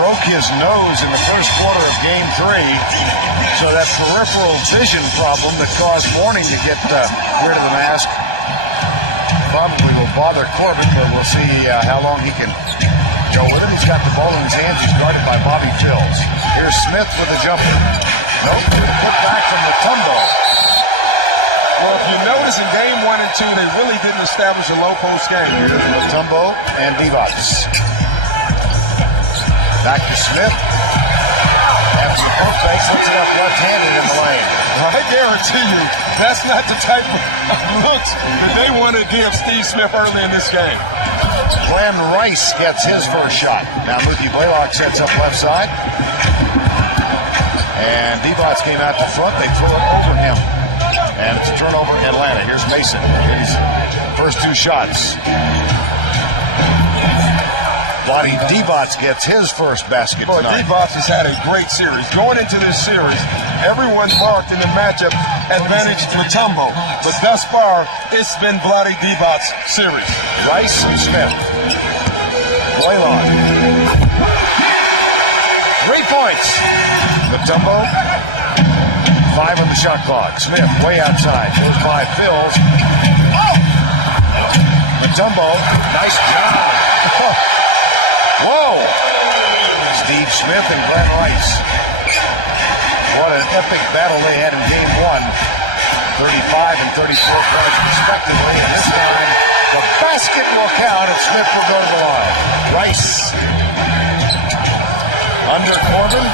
broke his nose in the first quarter of Game 3. So that peripheral vision problem that caused Mourning to get rid of the mask probably will bother Corbin, but we'll see how long he can go with it. He's got the ball in his hands. He's guarded by Bobby Phills. Here's Smith with a jumper. Nope, put back from Mutombo. Well, if you notice in Game 1 and 2, they really didn't establish a low post game. Here's Mutombo and Divac. Back to Smith. After the post fake, sets it up left-handed in the lane. I guarantee you, that's not the type of looks that they want to give Steve Smith early in this game. Glen Rice gets his first shot. Now Mookie Blaylock sets up left side. And Divac came out to front. They throw it over him. And it's a turnover in Atlanta. Here's Mason. His first two shots. Vlade Divac gets his first basket tonight. Divac has had a great series. Going into this series, everyone marked in the matchup advantage Mutombo. But thus far, it's been Vlade Divac's series. Rice and Smith. Blaylock. 3 points. Mutombo. 5 on the shot clock. Smith way outside. Goes by Phills. Mutombo. Nice job. Whoa! Steve Smith and Glen Rice. What an epic battle they had in Game 1. 35 and 34 points respectively. And this time, the basket will count and Smith will go to the line. Rice. Under Corbin.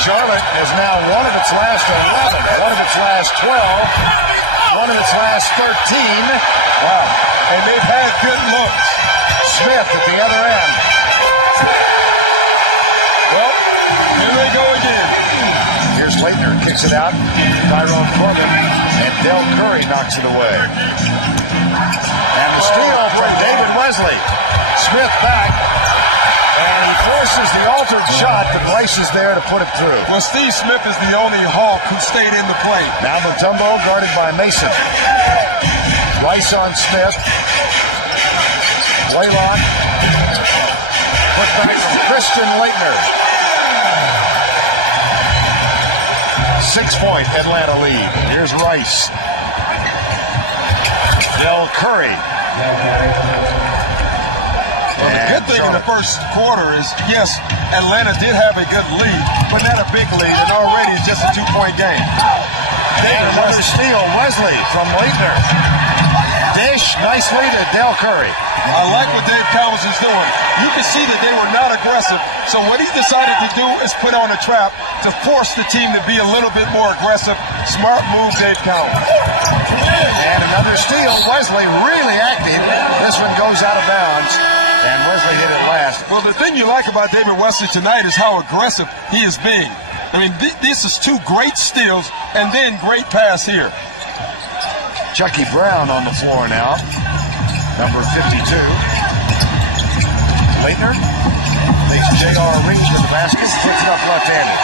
Charlotte is now one of its last 11, one of its last 12, one of its last 13. Wow. And they've had good looks. Smith at the other end. Well, here they go again. Here's Leitner, kicks it out. Tyrone Corbin and Del Curry knocks it away. And the steal from David Wesley. Smith back. And he forces the altered shot, but Rice is there to put it through. Well, Steve Smith is the only Hawk who stayed in the play. Now Mutombo guarded by Mason. Rice on Smith. Blaylock. Put back from Christian Leitner. 6-point Atlanta lead. Here's Rice. Del Curry. Well, the good thing in the first quarter is, yes, Atlanta did have a good lead, but not a big lead, and already it's just a 2-point game. And another steal, Wesley from Leitner. Dish nicely to Del Curry. I like what Dave Cowens is doing. You can see that they were not aggressive, so what he decided to do is put on a trap to force the team to be a little bit more aggressive. Smart move, Dave Cowens. And another steal, Wesley really active. This one goes out of bounds. And Wesley hit it last. Well, the thing you like about David Wesley tonight is how aggressive he is being. I mean, this is 2 great steals and then great pass here. Chucky Brown on the floor now. Number 52. Leitner makes J.R. Reed to the basket. Puts it up left-handed.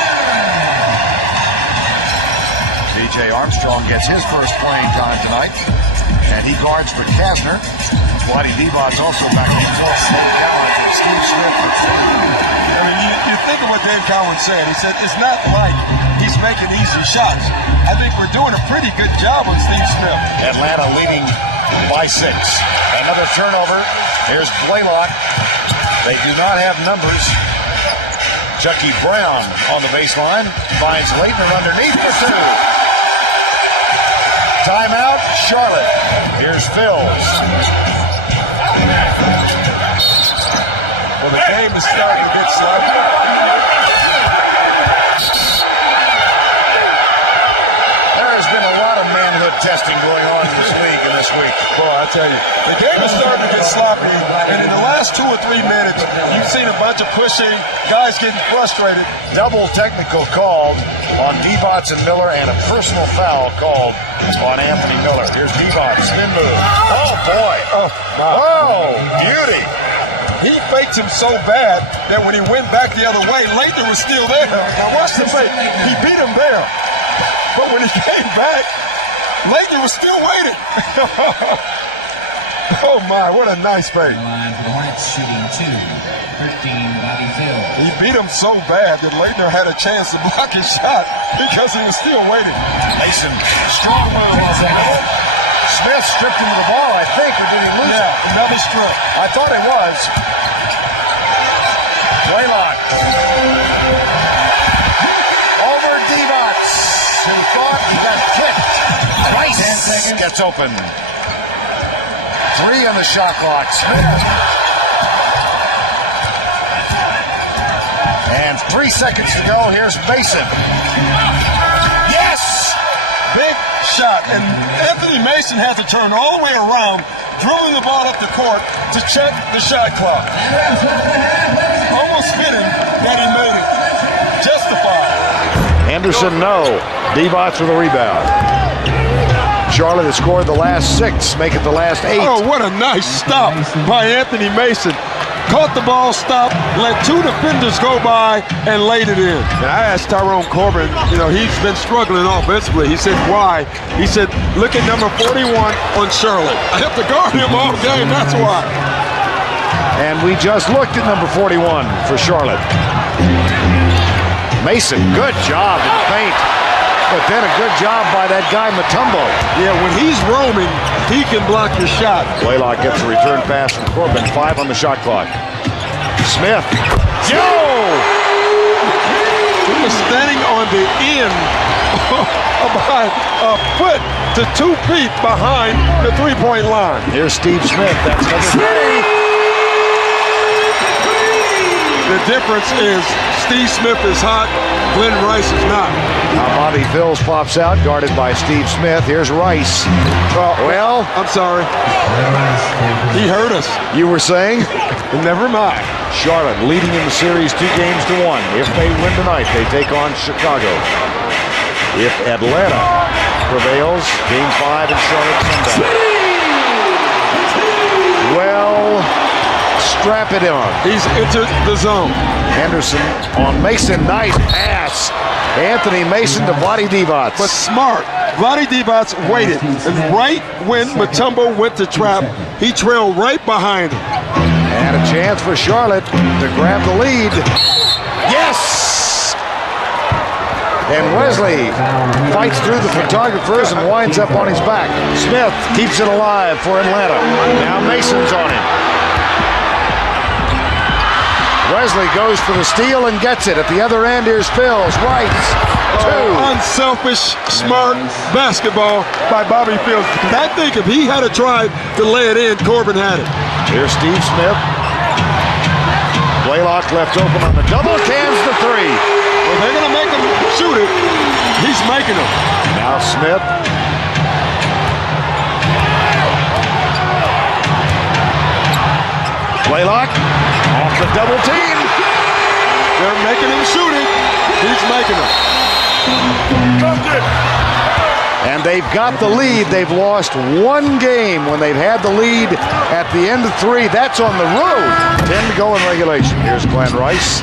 D.J. Armstrong gets his first playing time tonight. And he guards for Kastner. Vlade Divac also back in the Gallant and Steve Smith for I mean, you think of what Dave Cowens said. He said, it's not like he's making easy shots. I think we're doing a pretty good job on Steve Smith. Atlanta leading by 6. Another turnover. Here's Blaylock. They do not have numbers. Chucky Brown on the baseline. Finds Leitner underneath for 2. Timeout, Charlotte. Here's Phills. Well, the game is starting to get sloppy. There has been a lot of manhood testing going on in this league and this week. Boy, I tell you, the game is starting to get sloppy, and in the last 2 or 3 minutes, you've seen a bunch of pushing, guys getting frustrated. Double technical called on Divac and Miller, and a personal foul called on Anthony Miller. Here's Divac, spin move. Oh, boy. Oh, beauty. He faked him so bad that when he went back the other way, Leitner was still there. Now watch the fake. He beat him there. But when he came back, Leitner was still waiting. Oh, my, what a nice fake. Line for the Hornets, shooting 2, 13, Bobby Phills. He beat him so bad that Leitner had a chance to block his shot because he was still waiting. Mason, strong move on the middle. Smith stripped him of the ball, I think, or did he lose it? Another strip. I thought it was. Blaylock. Over Divac, who thought he got kicked. Rice gets open. 3 on the shot clock. Smith. And 3 seconds to go. Here's Mason. Yes! Big shot. And Anthony Mason had to turn all the way around, dribbling the ball up the court to check the shot clock. Almost hit him, then he made it. Justified. Anderson, no. Divac with a rebound. Charlotte has scored the last 6, make it the last 8. Oh, what a nice stop by Anthony Mason. Caught the ball, stopped, let 2 defenders go by, and laid it in. And I asked Tyrone Corbin, he's been struggling offensively. He said, why? He said, look at number 41 on Charlotte. I have to guard him all game, that's why. And we just looked at number 41 for Charlotte. Mason, good job in feint. But then a good job by that guy, Mutombo. Yeah, when he's roaming, he can block your shot. Blaylock gets a return pass from Corbin. 5 on the shot clock. Smith. Joe! He was standing on the end about a foot to 2 feet behind the three-point line. Here's Steve Smith. That's another 3. The difference is Steve Smith is hot, Glen Rice is not. Now Bobby Phills pops out, guarded by Steve Smith. Here's Rice. Well, I'm sorry. He hurt us. You were saying? Never mind. Charlotte leading in the series 2 games to 1. If they win tonight, they take on Chicago. If Atlanta prevails, Game 5 in Charlotte Sunday. Well, strap it on. He's entered the zone. Henderson on Mason. Nice pass. Anthony Mason to Vlade Divac. But smart. Vlade Divac waited. And right when Mutombo went to trap, he trailed right behind him. And a chance for Charlotte to grab the lead. Yes! And Wesley fights through the photographers and winds up on his back. Smith keeps it alive for Atlanta. Now Mason's on him. Wesley goes for the steal and gets it. At the other end, here's Phills. Right. 2. Unselfish, smart basketball by Bobby Phills. I think if he had tried to lay it in, Corbin had it. Here's Steve Smith. Blaylock left open on the double. Cans the 3. Well, they're going to make him shoot it. He's making them. Now Smith. Blaylock off the double team. They're making him shoot it. He's making them. And they've got the lead. They've lost 1 game when they've had the lead at the end of 3. That's on the road. 10 to go in regulation. Here's Glen Rice.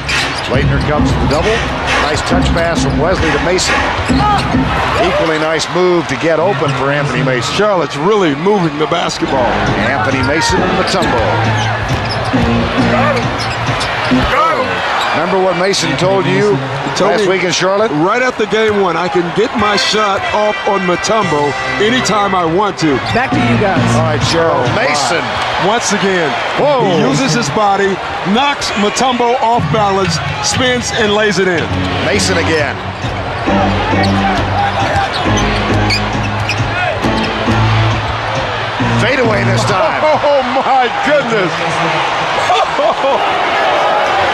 Leitner comes to the double. Nice touch pass from Wesley to Mason. Equally nice move to get open for Anthony Mason. Charlotte's really moving the basketball. Anthony Mason and Mutombo. Remember what Mason told you last week in Charlotte? Right after game 1, I can get my shot off on Mutombo anytime I want to. Back to you guys. All right, Cheryl. Mason. Once again, Whoa. He uses his body, knocks Mutombo off balance, spins, and lays it in. Mason again. Fade away this time. Oh, my goodness.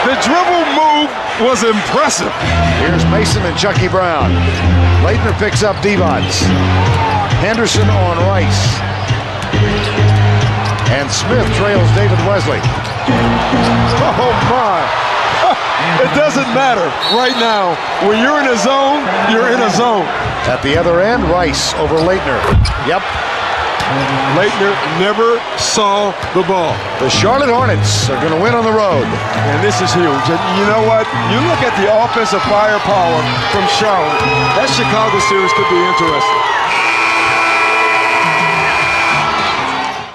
The dribble move was impressive. Here's Mason and Chucky Brown. Leitner picks up Divac. Henderson on Rice. And Smith trails David Wesley. Oh, my. It doesn't matter right now. When you're in a zone, you're in a zone. At the other end, Rice over Leitner. Yep. Leitner never saw the ball. The Charlotte Hornets are going to win on the road. And this is huge. And you know what? You look at the offensive firepower from Charlotte. That Chicago series could be interesting.